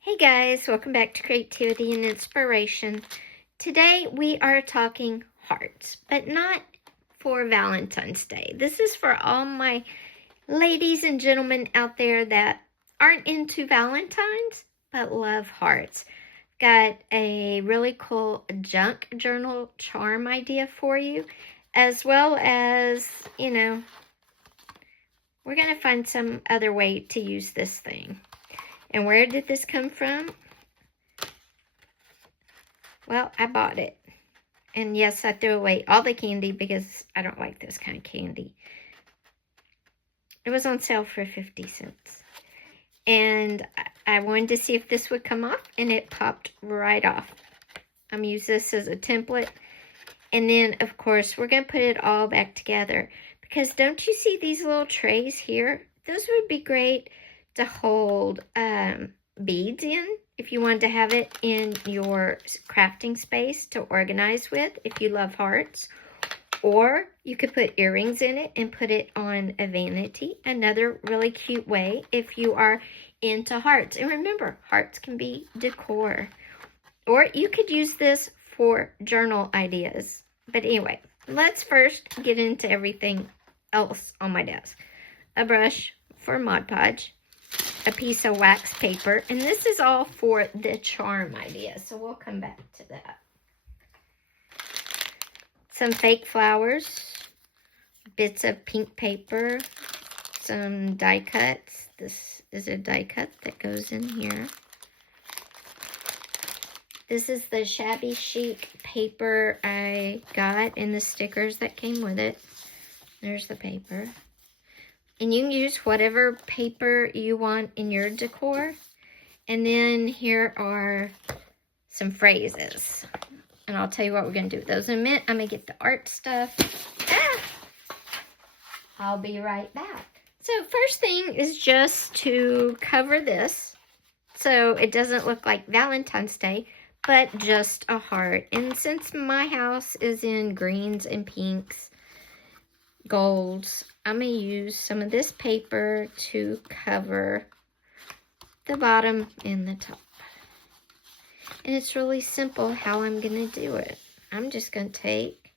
Hey guys, welcome back to Creativity and Inspiration. Today we are talking hearts, but not for Valentine's Day. This is for all my ladies and gentlemen out there that aren't into Valentine's, but love hearts. Got a really cool junk journal charm idea for you, as well as, we're going to find some other way to use this thing. And where did this come from? Well, I bought it. And yes, I threw away all the candy because I don't like this kind of candy. It was on sale for 50 cents. And I wanted to see if this would come off, and it popped right off. I'm going to use this as a template. And then, of course, we're going to put it all back together. Because don't you see these little trays here? Those would be great to hold beads in if you wanted to have it in your crafting space to organize with if you love hearts. Or you could put earrings in it and put it on a vanity. Another really cute way if you are into hearts. And remember, hearts can be decor. Or you could use this for journal ideas. But anyway, let's first get into everything else on my desk. A brush for Mod Podge. A piece of wax paper, and this is all for the charm idea, so we'll come back to that. Some fake flowers, bits of pink paper, some die cuts. This is a die cut that goes in here. This is the shabby chic paper I got and the stickers that came with it. There's the paper. And you can use whatever paper you want in your decor. And then here are some phrases. And I'll tell you what we're going to do with those in a minute. I'm going to get the art stuff. I'll be right back. So first thing is just to cover this so it doesn't look like Valentine's Day, but just a heart. And since my house is in greens and pinks, golds, I'm going to use some of this paper to cover the bottom and the top. And it's really simple how I'm going to do it. I'm just going to take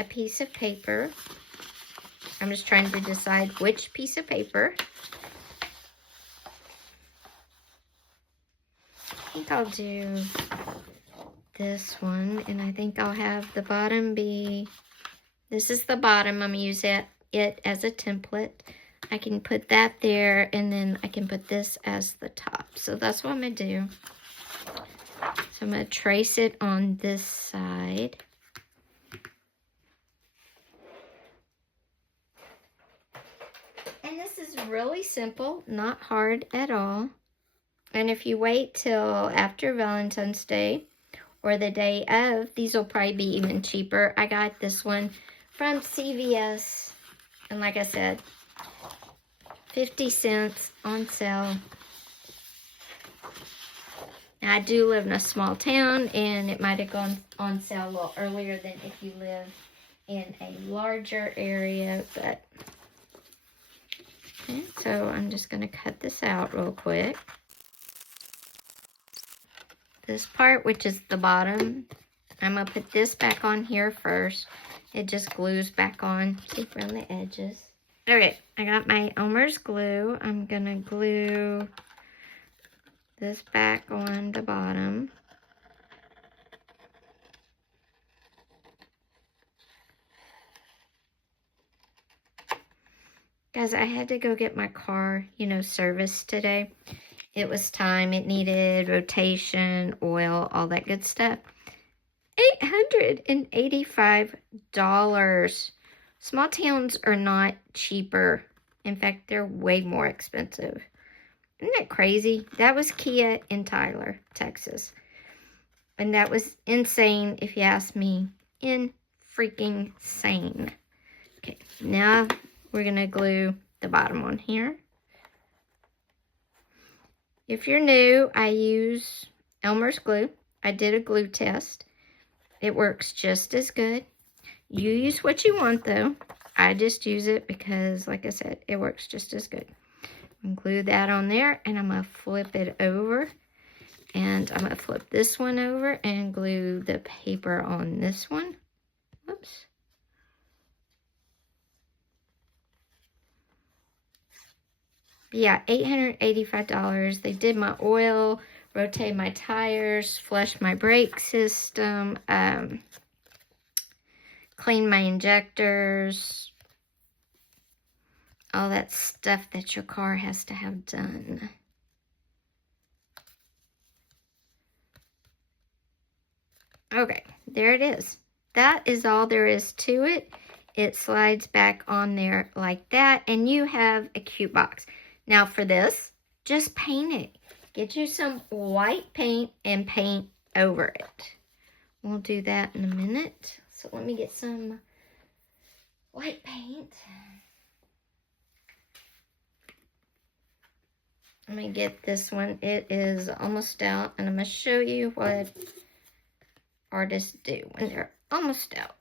a piece of paper. I'm just trying to decide which piece of paper. I think I'll do this one, and I think I'll have the bottom be, this is the bottom. I'm going to use it as a template. I can put that there, and then I can put this as the top. So that's what I'm going to do. So I'm going to trace it on this side. And this is really simple, not hard at all. And if you wait till after Valentine's Day or the day of, these will probably be even cheaper. I got this one from CVS. And like I said, 50 cents on sale. Now, I do live in a small town, and it might have gone on sale a little earlier than if you live in a larger area. But okay, so I'm just going to cut this out real quick. This part, which is the bottom, I'm going to put this back on here first. It just glues back on, see, around the edges. Okay, I got my Elmer's glue. I'm going to glue this back on the bottom. Guys, I had to go get my car, serviced today. It was time. It needed rotation, oil, all that good stuff. $885. Small towns are not cheaper. In fact, they're way more expensive. Isn't that crazy? That was Kia in Tyler, Texas. And that was insane, if you ask me. Freaking sane. Okay, now we're going to glue the bottom on here. If you're new, I use Elmer's glue. I did a glue test. It works just as good. You use what you want, though. I just use it because, like I said, it works just as good. Glue that on there, and I'm going to flip it over. And I'm going to flip this one over and glue the paper on this one. Whoops. Yeah, $885. They did my oil, rotate my tires, flush my brake system, clean my injectors, all that stuff that your car has to have done. Okay, there it is. That is all there is to it. It slides back on there like that, and you have a cute box. Now for this, just paint it. Get you some white paint and paint over it. We'll do that in a minute. So let me get some white paint. Let me get this one. It is almost out, and I'm going to show you what artists do when they're almost out.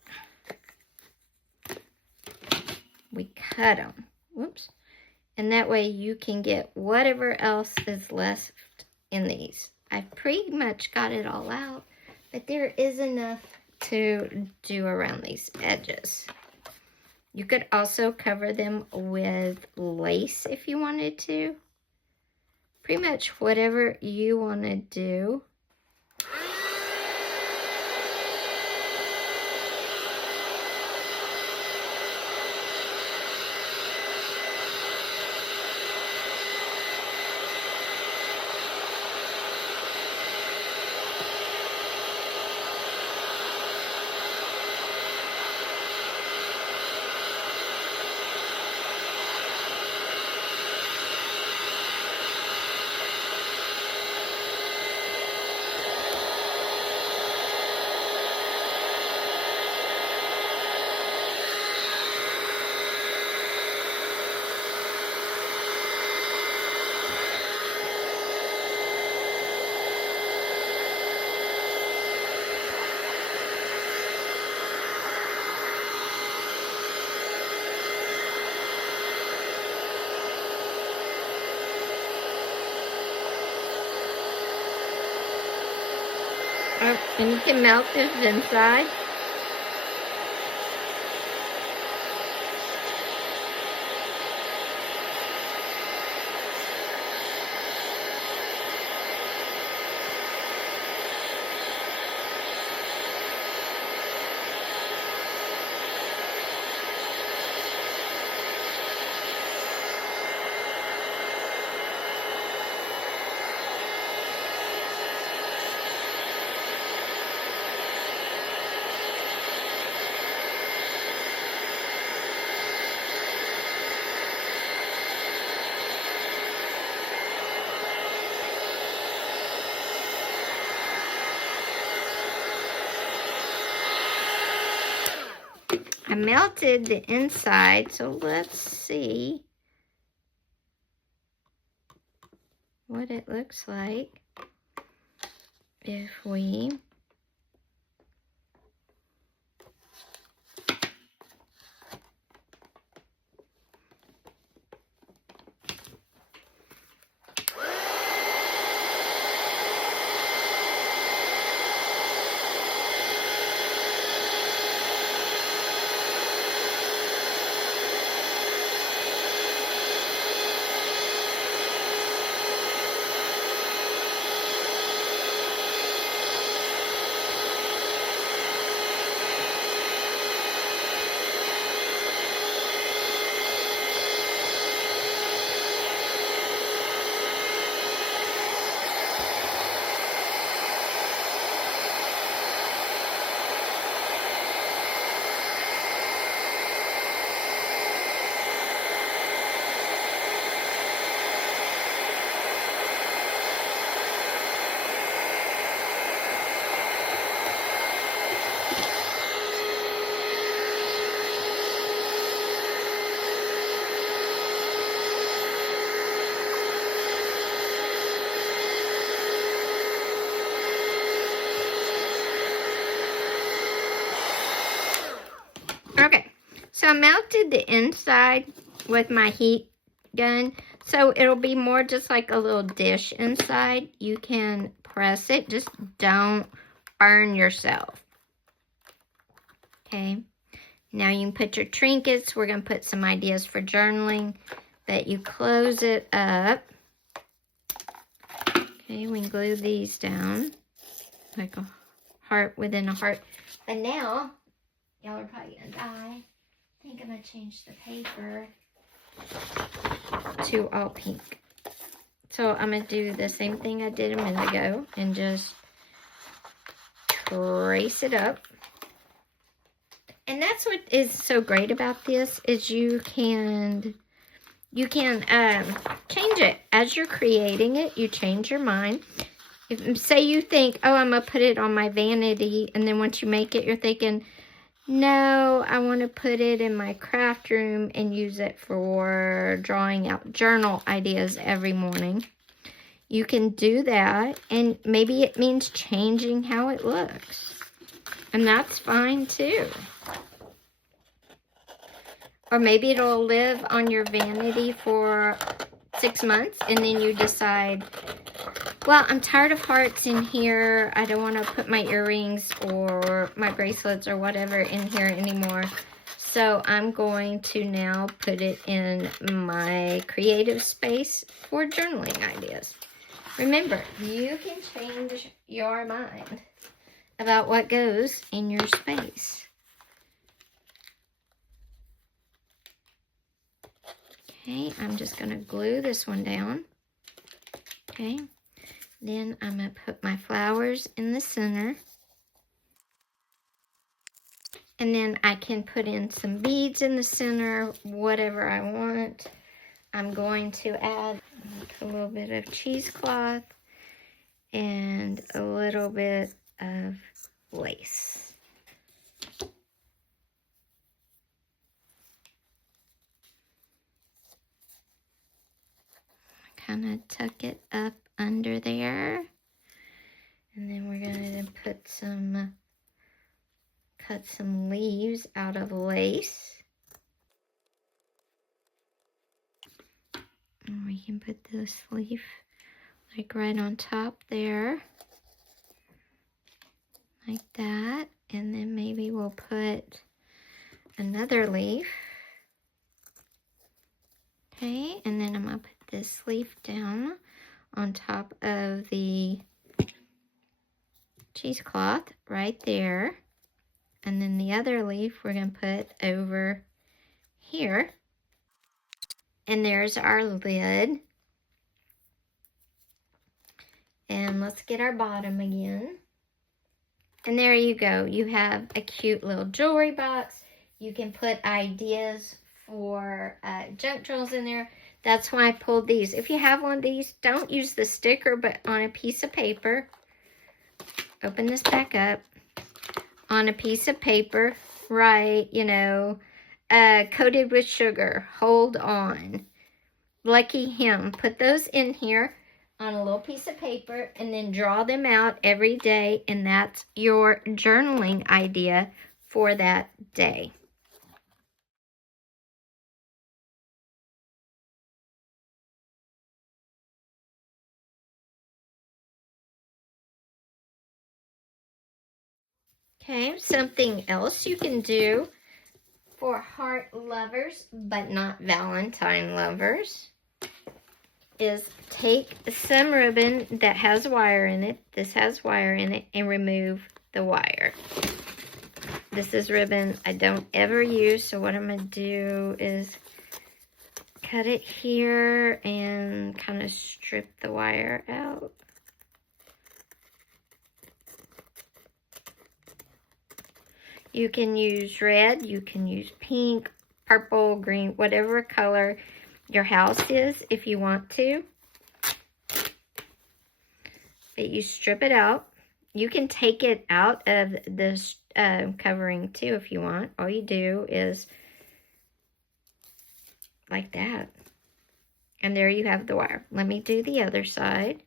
We cut them. Whoops. And that way you can get whatever else is left in these. I've pretty much got it all out, but there is enough to do around these edges. You could also cover them with lace if you wanted to. Pretty much whatever you want to do. And you can melt this inside. I melted the inside, so let's see what it looks like if we So I mounted the inside with my heat gun. So it'll be more just like a little dish inside. You can press it. Just don't burn yourself. Okay. Now you can put your trinkets. We're going to put some ideas for journaling. But you close it up. Okay, we can glue these down. Like a heart within a heart. But now, y'all are probably going to die. I think I'm going to change the paper to all pink. So I'm going to do the same thing I did a minute ago and just trace it up. And that's what is so great about this is you can change it. As you're creating it, you change your mind. If, say you think, oh, I'm going to put it on my vanity, and then once you make it, you're thinking, no, I want to put it in my craft room and use it for drawing out journal ideas every morning. You can do that, and maybe it means changing how it looks. And that's fine too. Or maybe it'll live on your vanity for 6 months, and then you decide, well, I'm tired of hearts in here. I don't want to put my earrings or my bracelets or whatever in here anymore. So I'm going to now put it in my creative space for journaling ideas. Remember, you can change your mind about what goes in your space. Okay, I'm just going to glue this one down. Okay, then I'm going to put my flowers in the center. And then I can put in some beads in the center, whatever I want. I'm going to add a little bit of cheesecloth and a little bit of lace. Kind of tuck it up under there. And then we're going to put some, cut some leaves out of lace. And we can put this leaf like right on top there. Like that. And then maybe we'll put another leaf. Okay, and then I'm going to put this leaf down on top of the cheesecloth right there. And then the other leaf we're going to put over here. And there's our lid. And let's get our bottom again. And there you go. You have a cute little jewelry box. You can put ideas for junk drawers in there. That's why I pulled these. If you have one of these, don't use the sticker, but on a piece of paper. Open this back up. On a piece of paper, write, you know, coated with sugar, hold on, lucky him. Put those in here on a little piece of paper and then draw them out every day, and that's your journaling idea for that day. Okay, something else you can do for heart lovers, but not Valentine lovers, is take some ribbon that has wire in it. This has wire in it, and remove the wire. This is ribbon I don't ever use, so what I'm going to do is cut it here and kind of strip the wire out. You can use red, you can use pink, purple, green, whatever color your house is if you want to. But you strip it out. You can take it out of this covering too if you want. All you do is like that. And there you have the wire. Let me do the other side.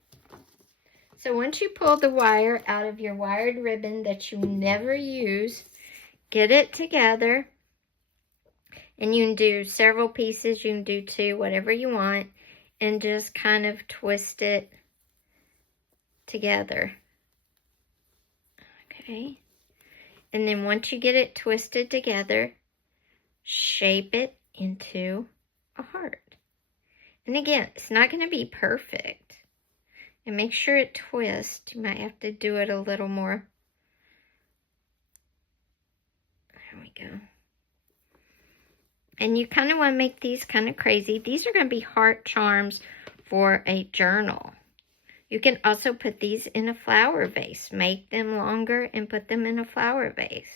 So once you pull the wire out of your wired ribbon that you never use, get it together And you can do several pieces. You can do 2, whatever you want. And just kind of twist it together. Okay. And then once you get it twisted together, shape it into a heart. And again, it's not going to be perfect. And make sure it twists. You might have to do it a little more. There we go. And you kind of want to make these kind of crazy. These are going to be heart charms for a journal. You can also put these in a flower vase. Make them longer and put them in a flower vase.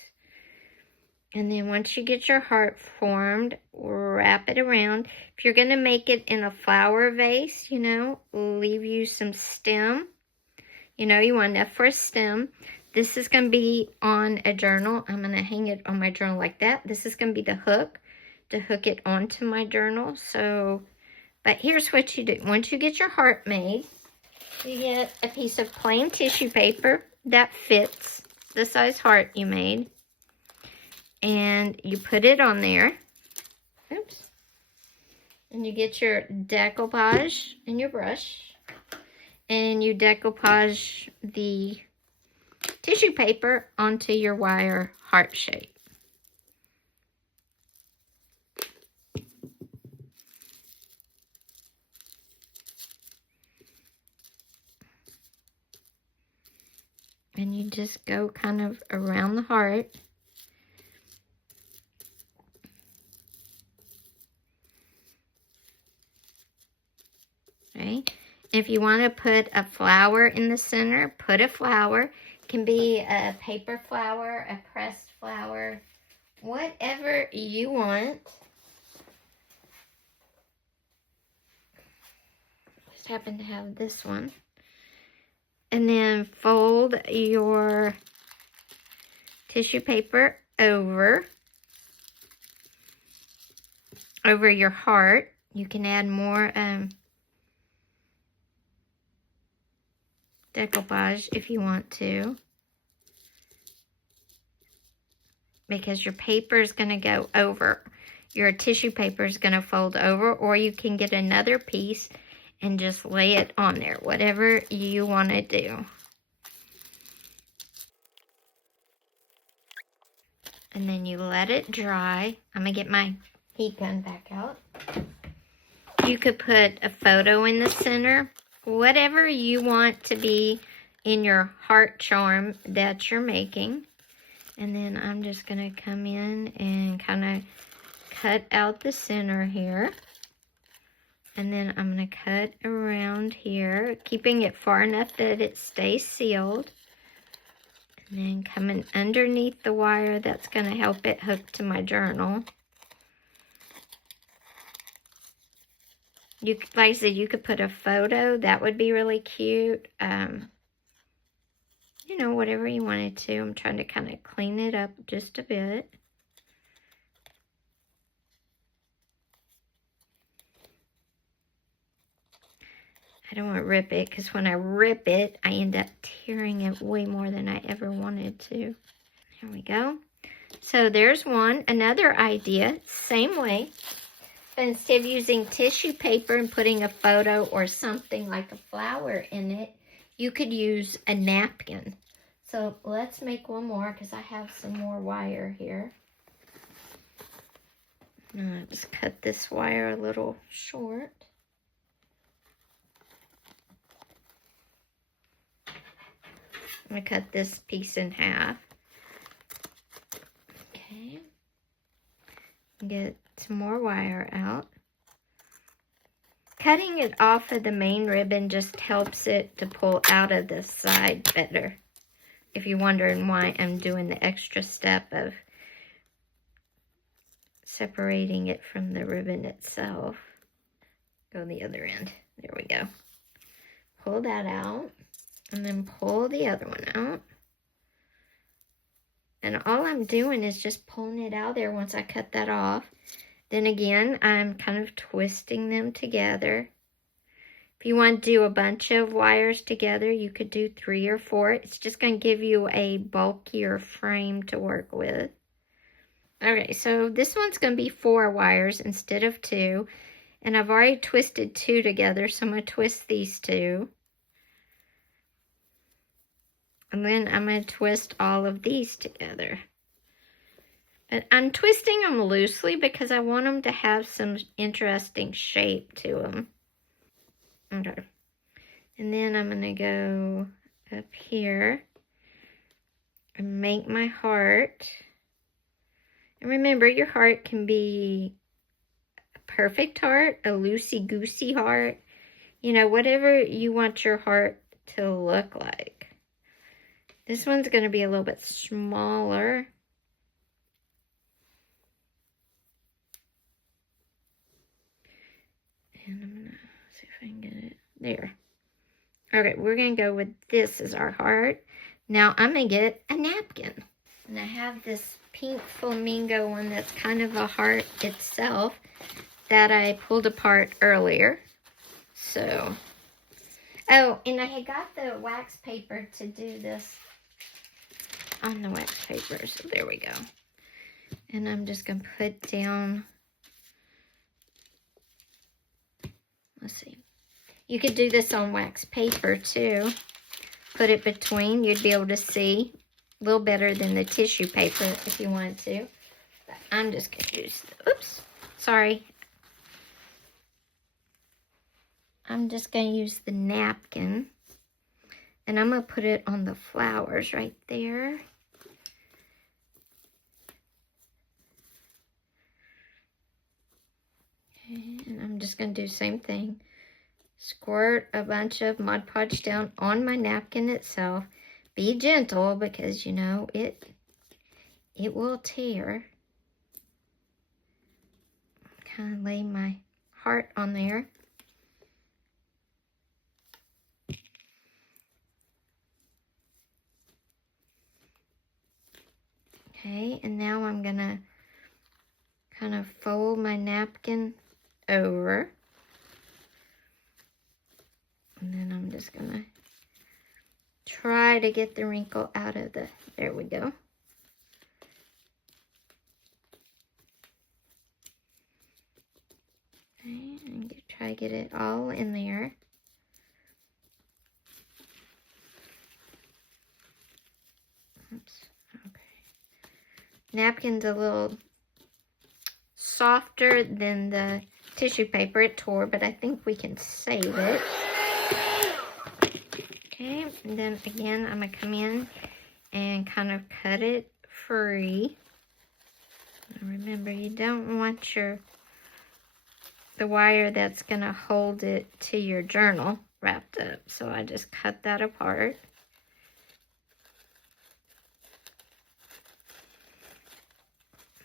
And then once you get your heart formed, wrap it around. If you're going to make it in a flower vase, you know, leave you some stem. You know, you want enough for a stem. This is going to be on a journal. I'm going to hang it on my journal like that. This is going to be the hook to hook it onto my journal. So, but here's what you do. Once you get your heart made, you get a piece of plain tissue paper that fits the size heart you made. And you put it on there. Oops. And you get your decoupage and your brush. And you decoupage the tissue paper onto your wire heart shape. And you just go kind of around the heart. Okay. If you want to put a flower in the center, put a flower. It can be a paper flower, a pressed flower, whatever you want. Just happen to have this one. And then fold your tissue paper over your heart. You can add more decoupage if you want to, because your paper is going to go over. Your tissue paper is going to fold over, or you can get another piece and just lay it on there, whatever you want to do. And then you let it dry. I'm going to get my heat gun back out. You could put a photo in the center, whatever you want to be in your heart charm that you're making. And then I'm just going to come in and kind of cut out the center here. And then I'm going to cut around here, keeping it far enough that it stays sealed. And then coming underneath the wire, that's going to help it hook to my journal. Like I said, you could put a photo. That would be really cute. You know, whatever you wanted to. I'm trying to kind of clean it up just a bit. I don't want to rip it, because when I rip it, I end up tearing it way more than I ever wanted to. Here we go. So there's one. Another idea, same way. But instead of using tissue paper and putting a photo or something like a flower in it, you could use a napkin. So let's make one more, because I have some more wire here. I'll just cut this wire a little short. I'm going to cut this piece in half. Okay. Get some more wire out. Cutting it off of the main ribbon just helps it to pull out of the side better. If you're wondering why I'm doing the extra step of separating it from the ribbon itself. Go the other end. There we go. Pull that out. And then pull the other one out. And all I'm doing is just pulling it out there once I cut that off. Then again, I'm kind of twisting them together. If you want to do a bunch of wires together, you could do 3 or 4. It's just going to give you a bulkier frame to work with. Okay, so this one's going to be 4 wires instead of 2. And I've already twisted 2 together, so I'm going to twist these 2. And then I'm going to twist all of these together. And I'm twisting them loosely because I want them to have some interesting shape to them. Okay. And then I'm going to go up here and make my heart. And remember, your heart can be a perfect heart, a loosey-goosey heart. You know, whatever you want your heart to look like. This one's going to be a little bit smaller. And I'm going to see if I can get it there. Okay, we're going to go with this as our heart. Now I'm going to get a napkin. And I have this pink flamingo one that's kind of a heart itself that I pulled apart earlier. So, oh, and I had got the wax paper to do this on the wax paper. So there we go. And I'm just going to put down, let's see. You could do this on wax paper too. Put it between, you'd be able to see a little better than the tissue paper if you wanted to. But I'm just going to use, oops, sorry. I'm just going to use the napkin. And I'm going to put it on the flowers right there. And I'm just going to do the same thing. Squirt a bunch of Mod Podge down on my napkin itself. Be gentle because, you know, it will tear. Kind of lay my heart on there. Okay, and now I'm going to kind of fold my napkin over. And then I'm just going to try to get the wrinkle out of the, there we go. Okay, and try to get it all in there. Oops, okay. Napkin's a little softer than the tissue paper. It tore, but I think we can save it. Okay, and then again, I'm going to come in and kind of cut it free. Remember, you don't want the wire that's going to hold it to your journal wrapped up. So I just cut that apart.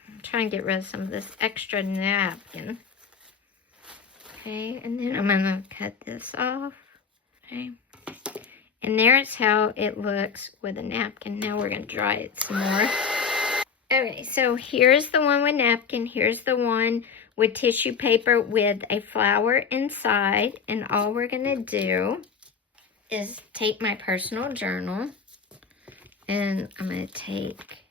I'm trying to get rid of some of this extra napkin. Okay, and then I'm going to cut this off. Okay. And there's how it looks with a napkin. Now we're going to dry it some more. Okay, so here's the one with napkin. Here's the one with tissue paper with a flower inside. And all we're going to do is take my personal journal. And I'm going to take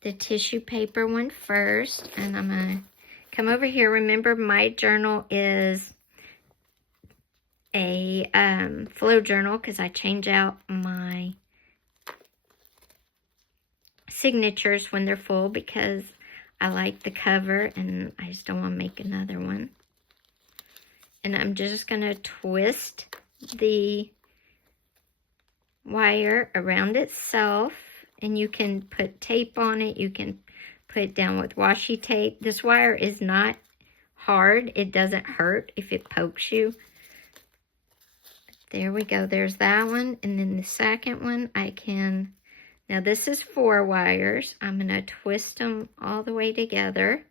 the tissue paper one first. And I'm going to come over here. Remember, my journal is a flow journal because I change out my signatures when they're full because I like the cover and I just don't want to make another one. And I'm just going to twist the wire around itself, and you can put tape on it. You can put it down with washi tape. This wire is not hard. It doesn't hurt if it pokes you. There we go. There's that one. And then the second one, I can, now this is 4 wires. I'm going to twist them all the way together.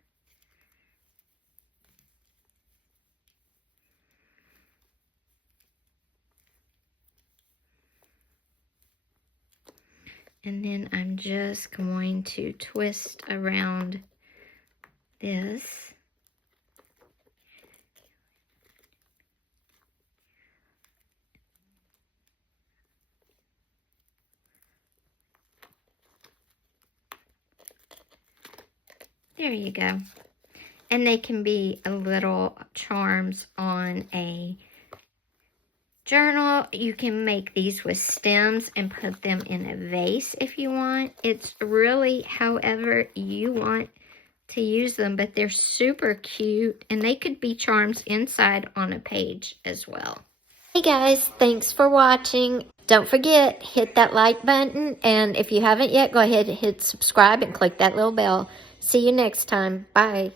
And then I'm just going to twist around this. There you go. And they can be a little charms on a journal. You can make these with stems and put them in a vase if you want. It's really however you want to use them, but they're super cute, and they could be charms inside on a page as well. Hey guys, thanks for watching. Don't forget, hit that like button, and if you haven't yet, go ahead and hit subscribe and click that little bell. See you next time. Bye.